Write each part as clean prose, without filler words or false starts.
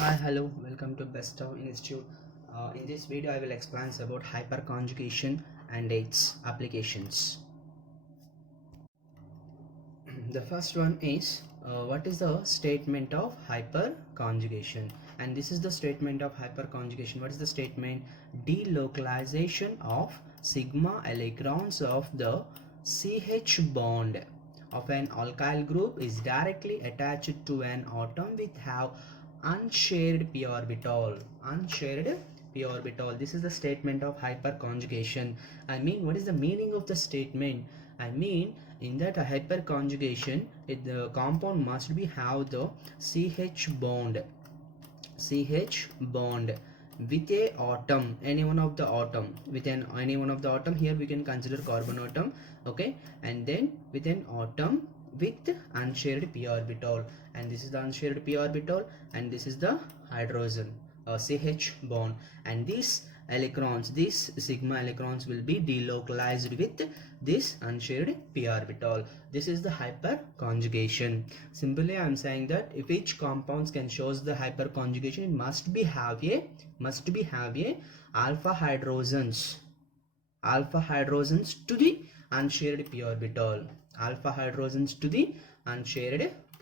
Hi, hello, welcome to Best of Institute. In this video, I will explain about hyperconjugation and its applications. The first one is what is the statement of hyperconjugation? And this is the statement of hyperconjugation. What is the statement? Delocalization of sigma electrons of the CH bond of an alkyl group is directly attached to an atom with have unshared p orbital. Unshared p orbital. This is the statement of hyperconjugation. What is the meaning of the statement? In that hyperconjugation, the compound must be have the CH bond with a atom, any one of the atom, any one of the atom. Here we can consider carbon atom, okay, and then with an atom with unshared p orbital, and this is the unshared p orbital, and this is the hydrogen CH bond, and these sigma electrons will be delocalized with this unshared p orbital. This is the hyperconjugation. Simply I am saying that if each compounds can shows the hyperconjugation, it must be have a alpha hydrogens to the unshared p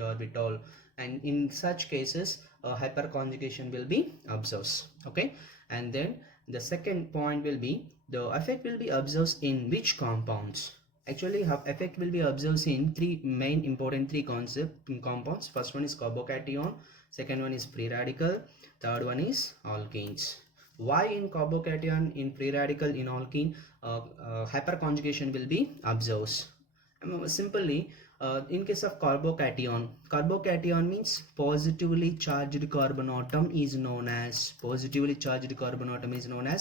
orbital, and in such cases hyperconjugation will be observed, okay. And then the second point will be the effect will be observed in which compounds. Actually, effect will be observed in three main important compounds. First one is carbocation, second one is free radical, third one is alkenes. Why in carbocation, in free radical, in alkene hyperconjugation will be observed? Simply, in case of carbocation means positively charged carbon atom is known as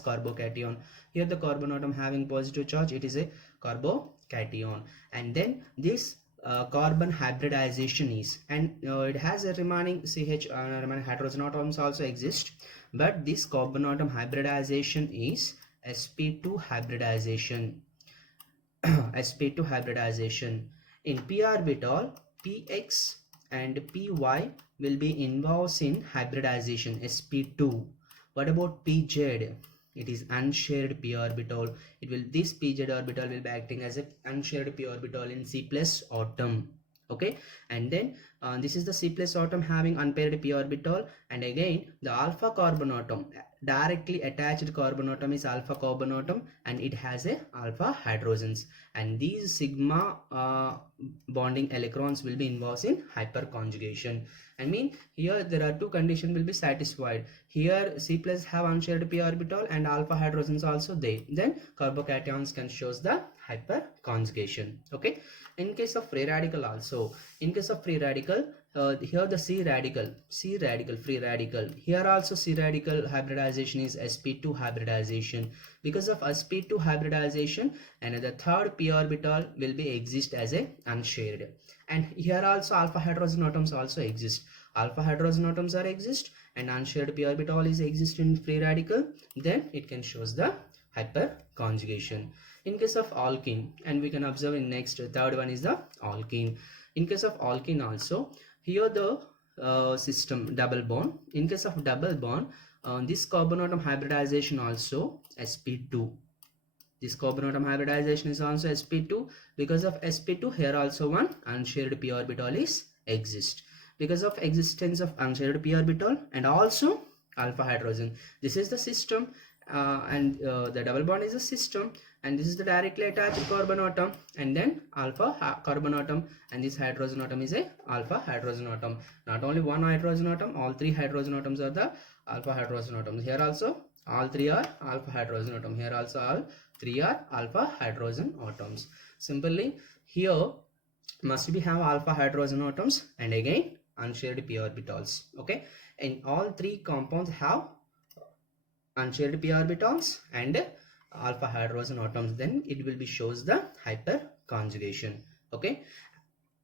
carbocation. Here the carbon atom having positive charge, it is a carbocation. And then this carbon hybridization is, and it has a remaining CH remaining hydrogen atoms also exist, but this carbon atom hybridization is sp2 hybridization. sp2 hybridization. In p orbital, px and py will be involved in hybridization sp2. What about pz? It is unshared p orbital. This pz orbital will be acting as an unshared p orbital in C plus atom, okay. And then this is the C plus atom having unpaired p orbital, and again the alpha carbon atom, directly attached carbon atom is alpha carbon atom, and it has a alpha hydrogens, and these sigma bonding electrons will be involved in hyperconjugation. Here there are two conditions will be satisfied. Here C plus have unshared p orbital and alpha hydrogens also there, then carbocations can shows the hyperconjugation, okay. In case of free radical also, here the free radical, here also C radical hybridization is sp2 hybridization. Because of sp2 hybridization, another third p orbital will be exist as a unshared, and here also alpha hydrogen atoms also exist. And unshared p orbital is exist in free radical, then it can shows the hyperconjugation. In case of alkene, and we can observe in next third one is the alkene. In case of alkene also, here the system double bond. In case of double bond, this carbon atom hybridization also sp2. This carbon atom hybridization is also sp2. Because of sp2, here also one unshared p orbital is exist. Because of existence of unshared p orbital and also alpha hydrogen, this is the system, and the double bond is a system, and this is the directly attached carbon atom, and then alpha carbon atom, and this hydrogen atom is a alpha hydrogen atom. Not only one hydrogen atom, all three hydrogen atoms are the alpha hydrogen atoms. Here also all three are alpha hydrogen atom. Here also all three are alpha hydrogen atoms. Simply here must be have alpha hydrogen atoms and again unshared p orbitals, okay. In all three compounds have unshared p orbitals and alpha hydrogen atoms, then it will be shows the hyperconjugation, okay.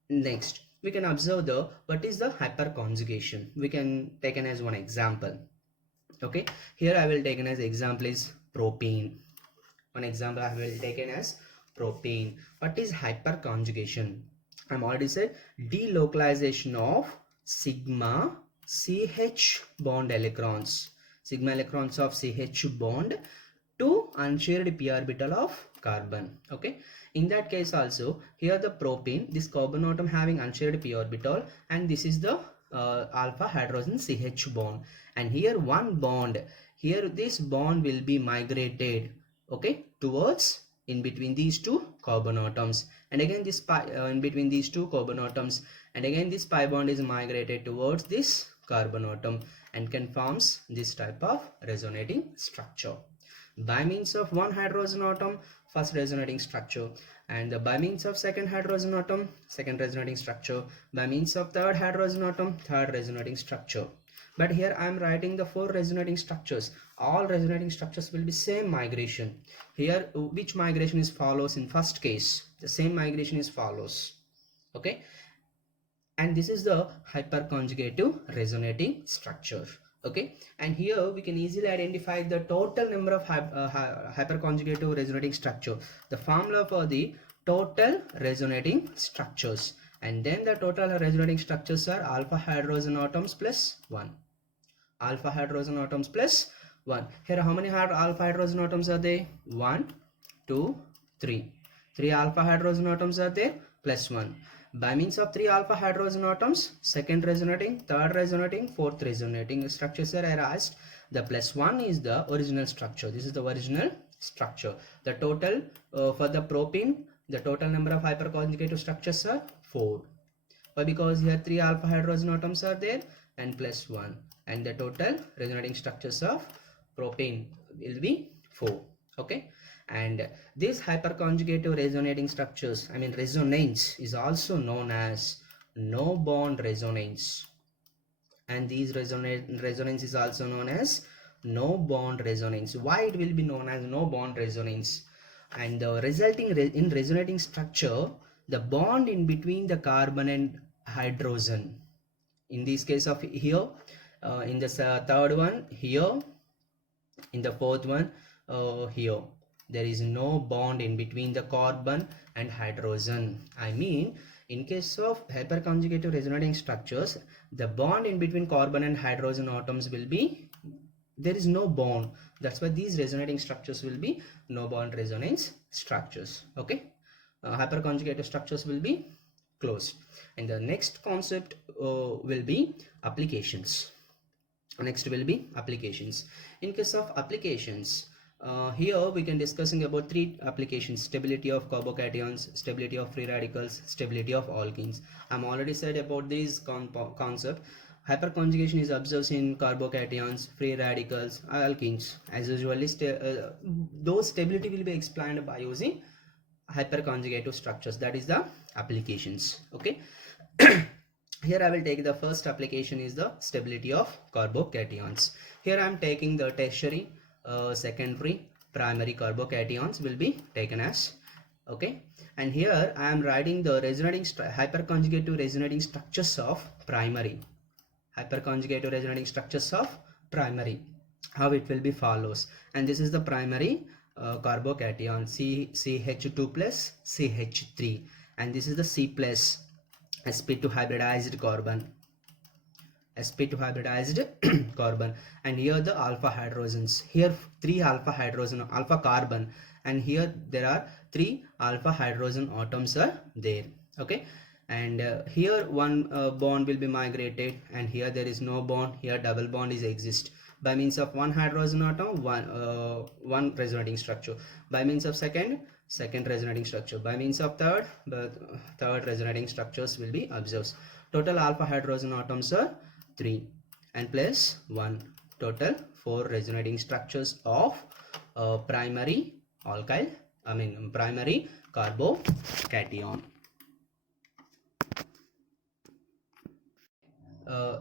Next we can observe the what is the hyperconjugation. We can take as one example, okay. Here I will take as example is propane. One example I will take as propane. What is hyperconjugation? I'm already said delocalization of sigma CH bond electrons, sigma electrons of CH bond to unshared p orbital of carbon. Okay, in that case also, here the propene, this carbon atom having unshared p orbital, and this is the alpha hydrogen CH bond, and here one bond, here this bond will be migrated, okay, towards in between these two carbon atoms, and again this pi in between these two carbon atoms, and again this pi bond is migrated towards this carbon atom and can forms this type of resonating structure by means of one hydrogen atom, first resonating structure, and by means of second hydrogen atom, second resonating structure, by means of third hydrogen atom, third resonating structure. But here I am writing the four resonating structures. All resonating structures will be same migration. Here which migration is follows in first case? The same migration is follows. Okay, and this is the hyperconjugative resonating structure. Okay, and here we can easily identify the total number of hyperconjugative resonating structure, the formula for the total resonating structures, and then the total resonating structures are alpha hydrogen atoms plus 1, alpha hydrogen atoms plus 1. Here how many alpha hydrogen atoms are there? 1 2 3, 3 alpha hydrogen atoms are there plus 1. By means of 3 alpha hydrogen atoms, second resonating, third resonating, fourth resonating structures are arised. The plus 1 is the original structure. This is the original structure. The total for the propene, the total number of hyperconjugative structures are 4. Why? Because here 3 alpha hydrogen atoms are there and plus 1, and the total resonating structures of propane will be 4. Okay, and these hyperconjugative resonating structures, I mean resonance, is also known as no bond resonance, and these resonance is also known as no bond resonance. Why it will be known as no bond resonance? And the resulting in resonating structure, the bond in between the carbon and hydrogen, in this case of here, in this third one here, in the fourth one here, there is no bond in between the carbon and hydrogen. I mean, in case of hyperconjugative resonating structures, the bond in between carbon and hydrogen atoms will be, there is no bond. That's why these resonating structures will be no bond resonance structures. Okay, hyperconjugative structures will be closed. And the next concept will be applications. Next will be applications. In case of applications, here we can discussing about 3 applications: stability of carbocations, stability of free radicals, stability of alkenes. I'm already said about this concept. Hyperconjugation is observed in carbocations, free radicals, alkenes. As usually those stability will be explained by using hyperconjugative structures. That is the applications. Okay. Here I will take the first application is the stability of carbocations. Here I am taking the tertiary, secondary, primary carbocations will be taken as. Okay, and here I am writing the resonating hyperconjugative resonating structures of primary. Hyperconjugative resonating structures of primary. How it will be follows, and this is the primary carbocation CH2 plus CH3, and this is the C plus sp2 hybridized carbon, sp2 hybridized carbon, and here the alpha hydrogens, here 3 alpha hydrogen alpha carbon, and here there are 3 alpha hydrogen atoms are there. Okay, and here one bond will be migrated, and here there is no bond, here double bond is exist. By means of one hydrogen atom, one resonating structure. By means of second resonating structure. By means of third resonating structures will be observed. Total alpha hydrogen atoms are 3 and plus 1. Total 4 resonating structures of primary alkyl, I mean primary carbocation.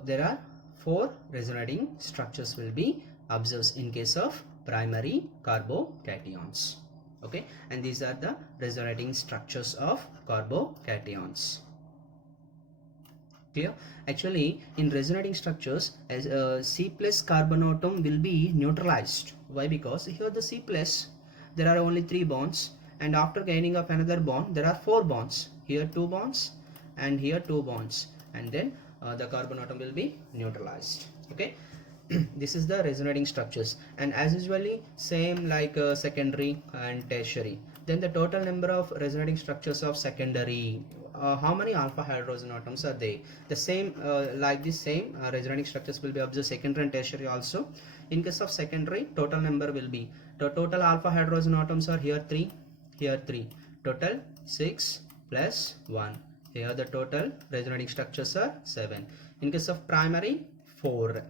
There are 4 resonating structures will be observed in case of primary carbocations. Okay, and these are the resonating structures of carbocations. Clear? Actually, in resonating structures, as C plus carbon atom will be neutralized. Why? Because here the C plus, there are only 3 bonds, and after gaining of another bond, there are 4 bonds. Here 2 bonds, and here 2 bonds, and then the carbon atom will be neutralized. Okay. This is the resonating structures, and as usually same like secondary and tertiary. Then the total number of resonating structures of secondary, how many alpha hydrogen atoms are they? The same like this same resonating structures will be observed secondary and tertiary also. In case of secondary, total number will be, the total alpha hydrogen atoms are here 3, here 3, total 6 plus 1. Here the total resonating structures are 7. In case of primary, 4.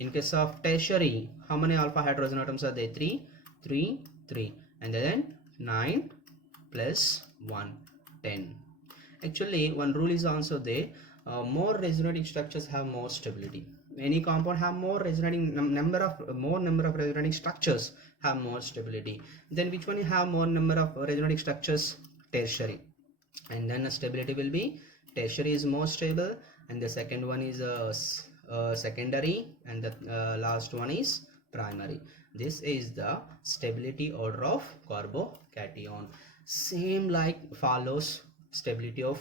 In case of tertiary, how many alpha hydrogen atoms are there? 3, 3, 3, and then 9 plus 1, 10. Actually, one rule is also there. More resonating structures have more stability. Any compound have more resonating number of resonating structures have more stability. Then which one have more number of resonating structures? Tertiary. And then the stability will be, tertiary is more stable, and the second one is secondary, and the last one is primary. This is the stability order of carbocation. Same like follows stability of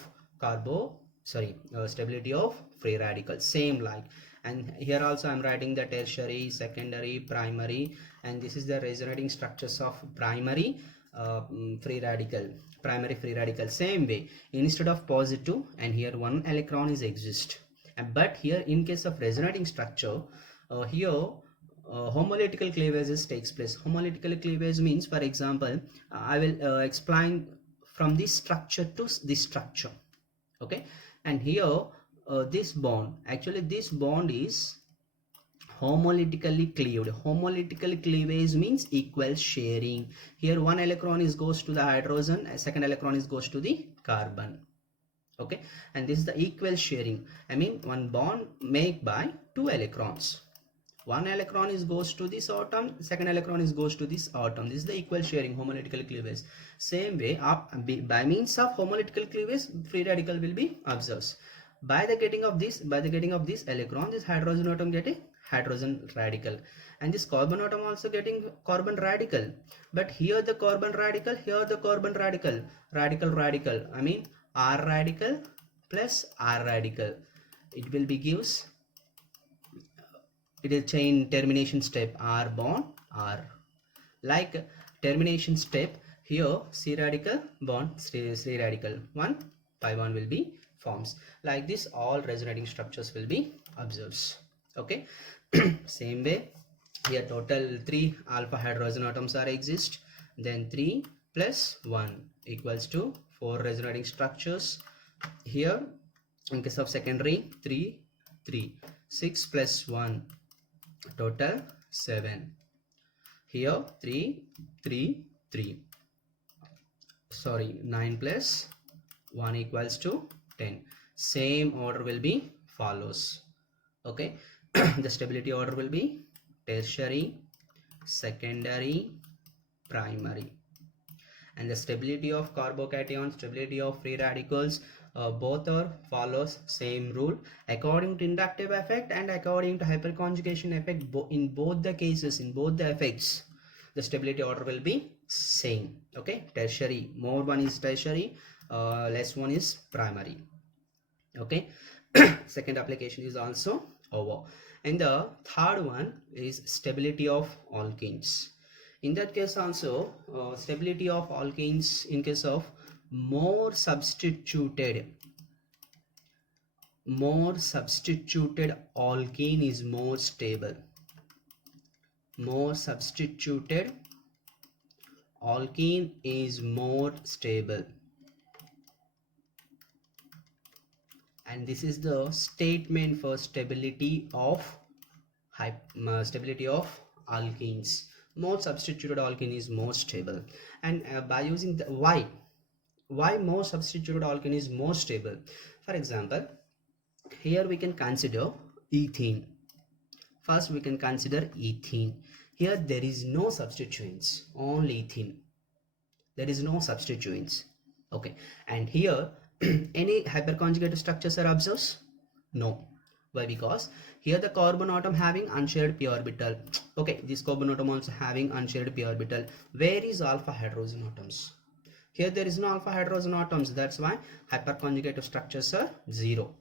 stability of free radical, same like. And here also I am writing the tertiary, secondary, primary, and this is the resonating structures of primary free radical, primary free radical. Same way, instead of positive, and here one electron is exist, but here in case of resonating structure, here homolytical cleavages takes place. Homolytical cleavage means, for example, I will explain from this structure to this structure. Okay, and here this bond, actually this bond is homolytically cleaved. Homolytical cleavage means equal sharing. Here one electron is goes to the hydrogen, and second electron is goes to the carbon. Okay, and this is the equal sharing. I mean, one bond made by two electrons. One electron is goes to this atom, second electron is goes to this atom. This is the equal sharing, homolytical cleavage. Same way, by means of homolytical cleavage, free radical will be observed. By the getting of this electron, this hydrogen atom get a hydrogen radical, and this carbon atom also getting carbon radical. But here the carbon radical, here the carbon radical, radical. I mean R radical plus R radical. It will be gives, it is chain termination step, R bond R. Like termination step, here C radical bond C radical, 1 pi bond will be forms. Like this all resonating structures will be observed. Okay. Same way, here total 3 alpha hydrogen atoms are exist, then 3 plus 1 equals to 4 resonating structures. Here in case of secondary, 3, 3, 6 plus 1, total 7. Here 3, 3, 3, sorry, 9 plus 1 equals to 10. Same order will be follows. Okay. The stability order will be tertiary, secondary, primary. And the stability of carbocation, stability of free radicals, both are follows same rule according to inductive effect and according to hyperconjugation effect. In both the cases, in both the effects, the stability order will be same. Okay, tertiary, more one is tertiary, less one is primary. Okay. Second application is also over, and the third one is stability of alkenes. In that case also, stability of alkenes in case of more substituted alkene is more stable. More substituted alkene is more stable, and this is the statement for stability of alkenes. More substituted alkene is more stable. And by using the why more substituted alkene is more stable, for example, here we can consider ethene. First we can consider ethene. Here there is no substituents, only ethene, there is no substituents. Okay, and here any hyperconjugated structures are observed? No. Why? Because here the carbon atom having unshared p orbital. Okay, this carbon atom also having unshared p orbital. Where is alpha hydrogen atoms? Here there is no alpha hydrogen atoms. That's why hyperconjugated structures are 0.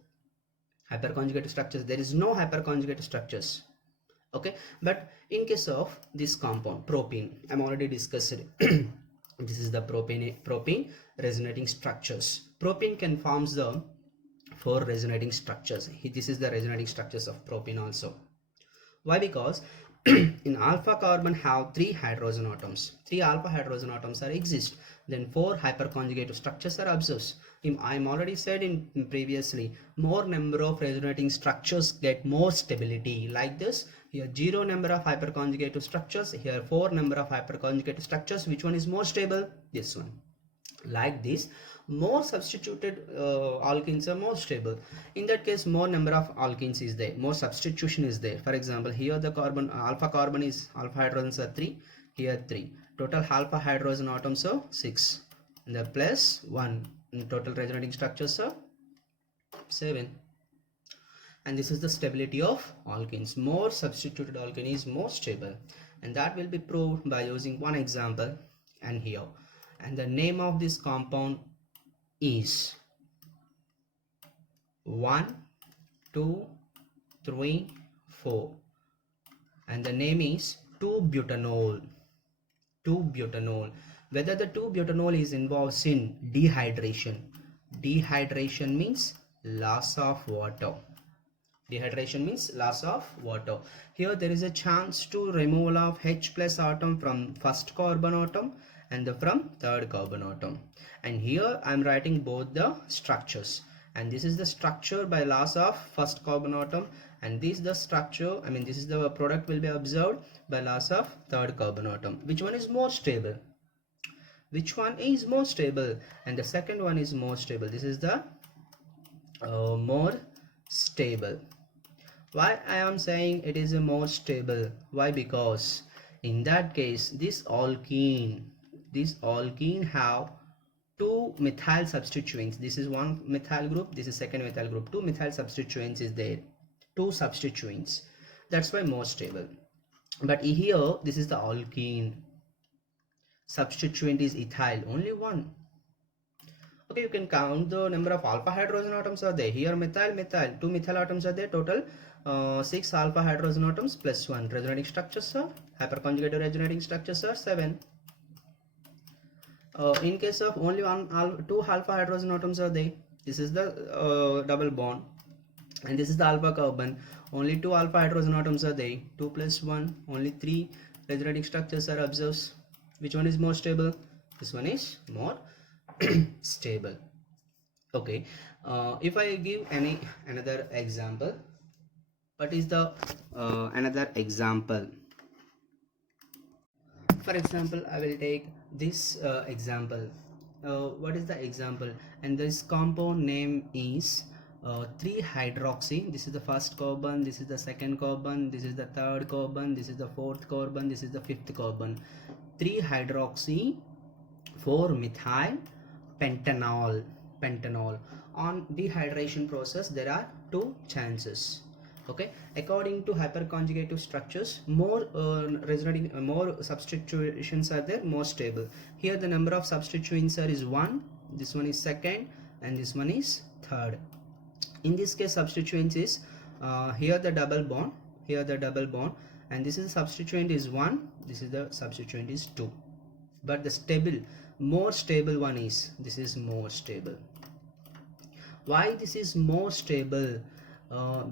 Hyperconjugated structures, there is no hyperconjugated structures. Okay, but in case of this compound propene, I'm already discussed it. This is the propene resonating structures. Propene can forms the 4 resonating structures. This is the resonating structures of propene also. Why? Because in alpha carbon have 3 hydrogen atoms. 3 alpha hydrogen atoms are exist. Then 4 hyperconjugated structures are observed. I'm already said in previously, more number of resonating structures get more stability. Like this, here 0 number of hyperconjugated structures, here 4 number of hyperconjugated structures. Which one is more stable? This one. Like this, more substituted alkenes are more stable. In that case, more number of alkenes is there, more substitution is there. For example, here the carbon alpha carbon is alpha hydrogens are 3, here 3, total alpha hydrogen atoms are 6, and the plus 1, and total resonating structures are 7. And this is the stability of alkenes. More substituted alkene is more stable, and that will be proved by using one example. And here, and the name of this compound is 1 2 3 4, and the name is 2-butanol. 2-butanol. Whether the 2-butanol is involved in dehydration. Dehydration means loss of water. Dehydration means loss of water. Here there is a chance to removal of H plus atom from first carbon atom and from third carbon atom. And here I am writing both the structures. And this is the structure by loss of first carbon atom, and this is the structure, this is the product will be observed by loss of third carbon atom. Which one is more stable? Which one is more stable? And the second one is more stable. This is the more stable. Why I am saying it is a more stable? Why? Because in that case, this alkene have 2 methyl substituents. This is one methyl group, this is second methyl group. 2 methyl substituents is there, 2 substituents. That's why more stable. But here this is the alkene, substituent is ethyl, only one. Okay, you can count the number of alpha hydrogen atoms are there. Here methyl, 2 methyl atoms are there, total 6 alpha hydrogen atoms plus 1. Resonating structures are, hyperconjugated resonating structures are 7. In case of only 2 alpha hydrogen atoms are there, this is the double bond, and this is the alpha carbon, only 2 alpha hydrogen atoms are there, 2 plus 1, only 3 resonating structures are observed. Which one is more stable? This one is more stable. Okay, if I give another example, what is the another example? For example, I will take this example. What is the example? And this compound name is 3-hydroxy. This is the first carbon, this is the second carbon, this is the third carbon, this is the fourth carbon, this is the fifth carbon. 3-hydroxy 4-methyl pentanol. On dehydration process, there are 2 chances. Okay, according to hyperconjugative structures, more more substitutions are there, more stable. Here the number of substituents is 1, this one is second, and this one is third. In this case, substituents is here the double bond, and this is the substituent is 1, this is the substituent is 2. But the more stable one is, this is more stable. Why this is more stable?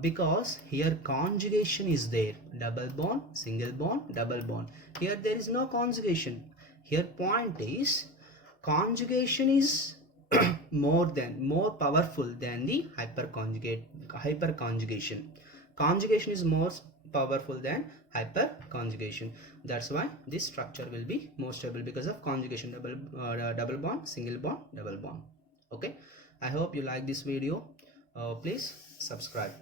Because here conjugation is there, double bond, single bond, double bond. Here there is no conjugation. Here point is conjugation is more powerful than the hyperconjugation. Conjugation is more powerful than hyperconjugation. That's why this structure will be more stable because of conjugation, double bond, single bond, double bond. Okay, I hope you like this video. Please subscribe.